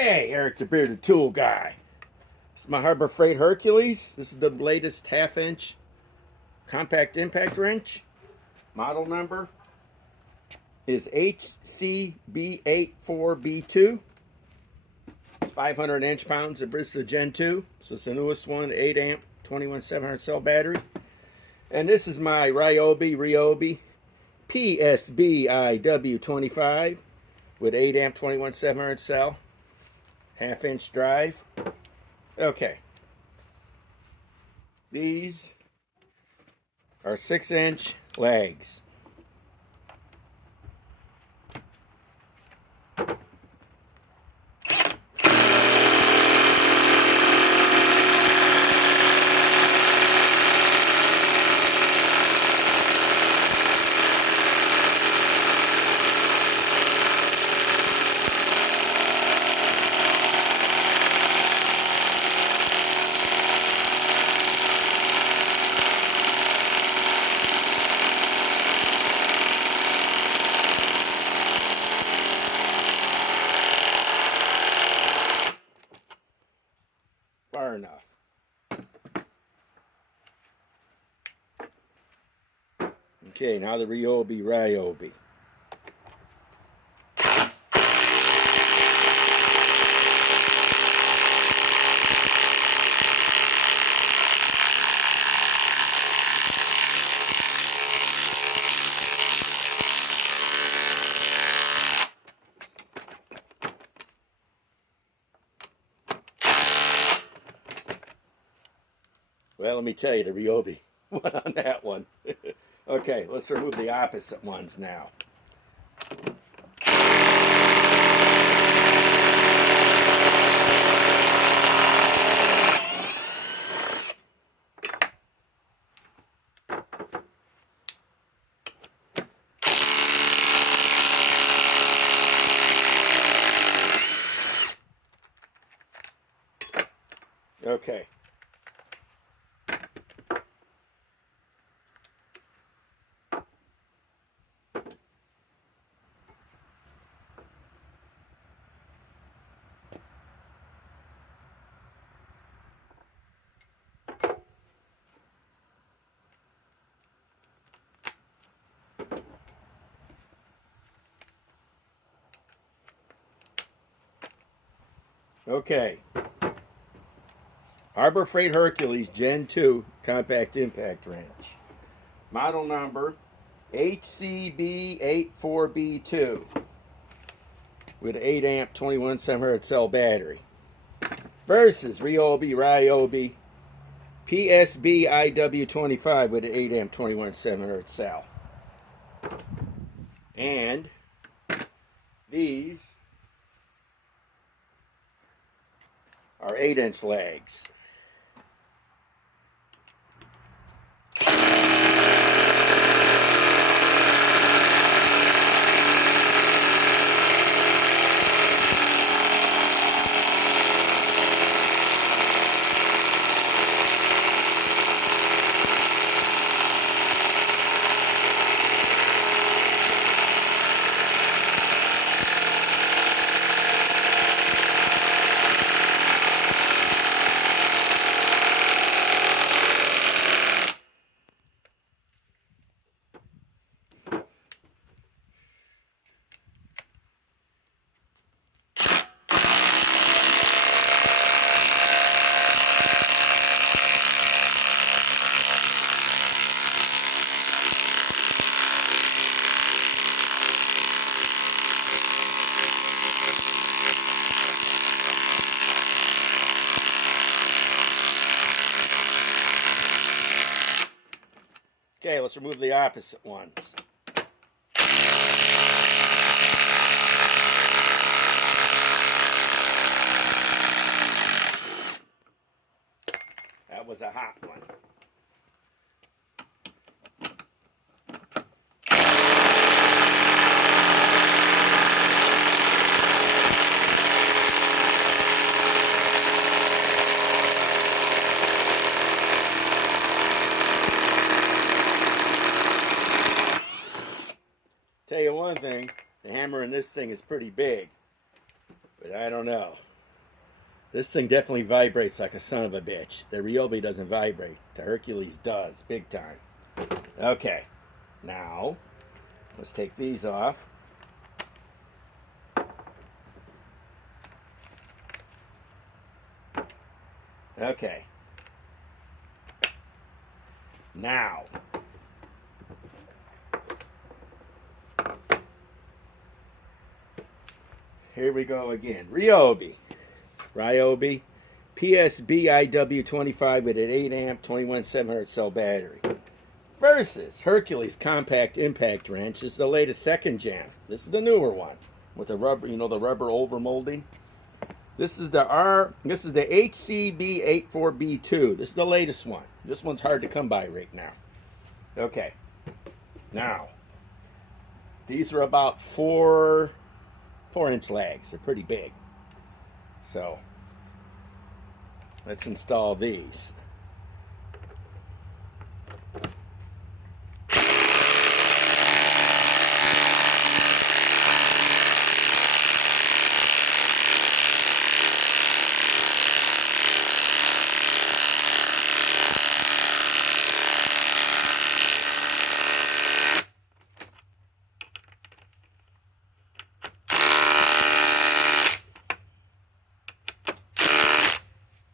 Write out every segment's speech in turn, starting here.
Hey, Eric the Bearded Tool Guy. This is my Harbor Freight Hercules. This is the latest half-inch compact impact wrench. Model number is HCB84B2. It's 500 inch-pounds. It's the Gen 2, so it's the newest one, 8 amp, 21700 cell battery. And this is my RYOBI PSBIW25 with 8 amp, 21700 cell, half-inch drive. Okay. These are 6-inch legs. Far enough. Okay, now the RYOBI. Well, let me tell you, the RYOBI won on that one. Okay, let's remove the opposite ones now. Okay. Okay. Harbor Freight Hercules Gen 2 compact impact wrench. Model number HCB84B2 with 8 amp 21700 cell battery versus RYOBI PSBIW25 with an 8 amp 21700 cell. And these are 8-inch legs. Okay, let's remove the opposite ones. That was a hot one. Tell you one thing, the hammer in this thing is pretty big. But I don't know. This thing definitely vibrates like a son of a bitch. The RYOBI doesn't vibrate. The Hercules does, big time. Okay, now let's take these off. Okay. Now, here we go again. RYOBI PSBIW25 with an 8 amp 21700 cell battery versus Hercules compact impact wrench. This is the latest second gen. This is the newer one with the rubber, you know, the rubber over molding. This is the HCB84B2. This is the latest one. This one's hard to come by right now. Okay. Now, these are about 4-inch lags. They're pretty big. So, let's install these.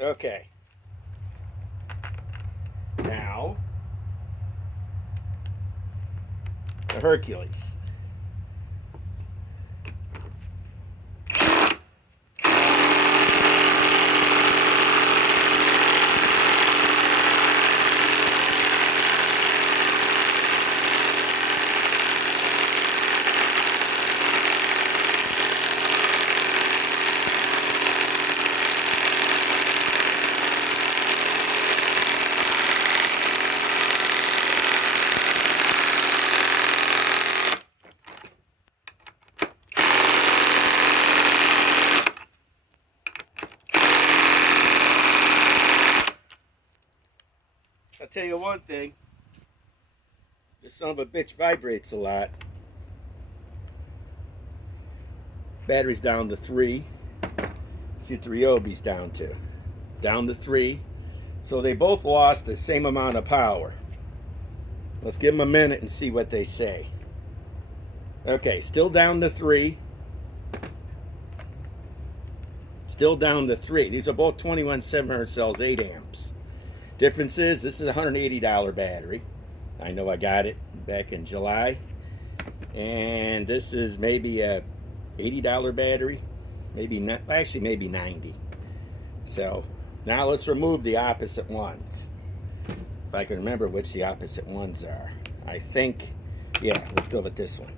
Okay. Now, the Hercules. I'll tell you one thing. This son of a bitch vibrates a lot. Battery's down to 3. See what the RYOBI's down to. Down to 3. So they both lost the same amount of power. Let's give them a minute and see what they say. Okay, still down to 3. Still down to 3. These are both 21700 cells, 8 amps. Difference is, this is a $180 battery. I know I got it back in July. And this is maybe a $80 battery. Maybe not, actually maybe 90. So now let's remove the opposite ones. If I can remember which the opposite ones are. I think, yeah, let's go with this one.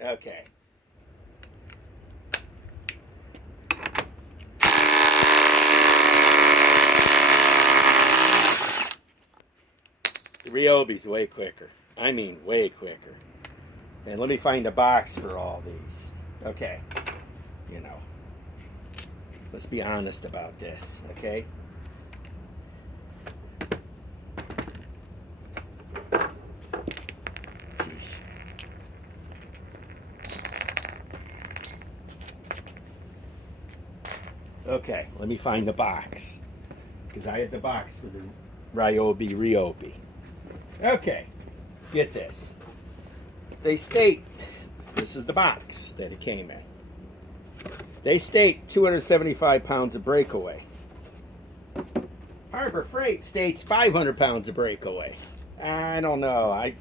Okay. The RYOBI's way quicker. I mean, way quicker. And let me find a box for all these. Okay. You know. Let's be honest about this, okay? Okay, let me find the box. Because I had the box for the RYOBI. Okay, get this. They state, this is the box that it came in. They state 275 pounds of breakaway. Harbor Freight states 500 pounds of breakaway. I don't know. I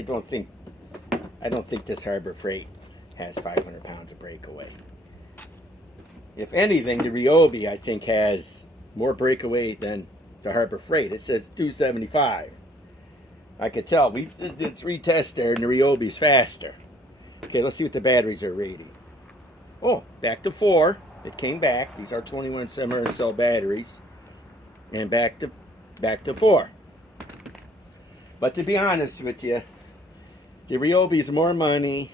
don't think this Harbor Freight has 500 pounds of breakaway. If anything, the RYOBI, I think, has more breakaway than the Harbor Freight. It says 275. I could tell. We did 3 tests there, and the RYOBI's faster. Okay, let's see what the batteries are rating. Oh, back to 4. It came back. These are 21700 cell batteries. And back to 4. But to be honest with you, the RYOBI's more money.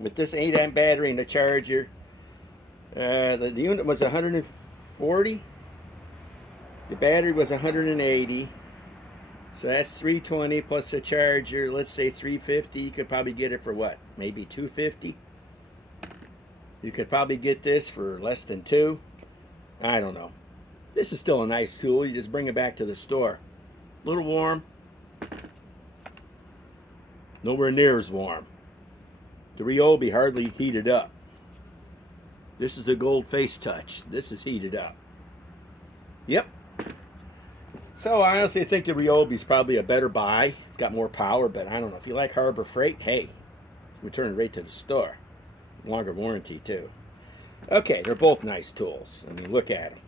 With this 8 amp battery and the charger, the unit was $140. The battery was 180. So that's 320 plus the charger. Let's say 350. You could probably get it for what? Maybe 250. You could probably get this for less than 2. I don't know. This is still a nice tool. You just bring it back to the store. A little warm. Nowhere near as warm. The RYOBI hardly heated up. This is the gold face touch. This is heated up. Yep. So I honestly think the RYOBI is probably a better buy. It's got more power, but I don't know. If you like Harbor Freight, hey, return it right to the store. Longer warranty too. Okay, they're both nice tools. I mean, look at them.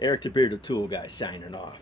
Eric the Bearded Tool Guy signing off.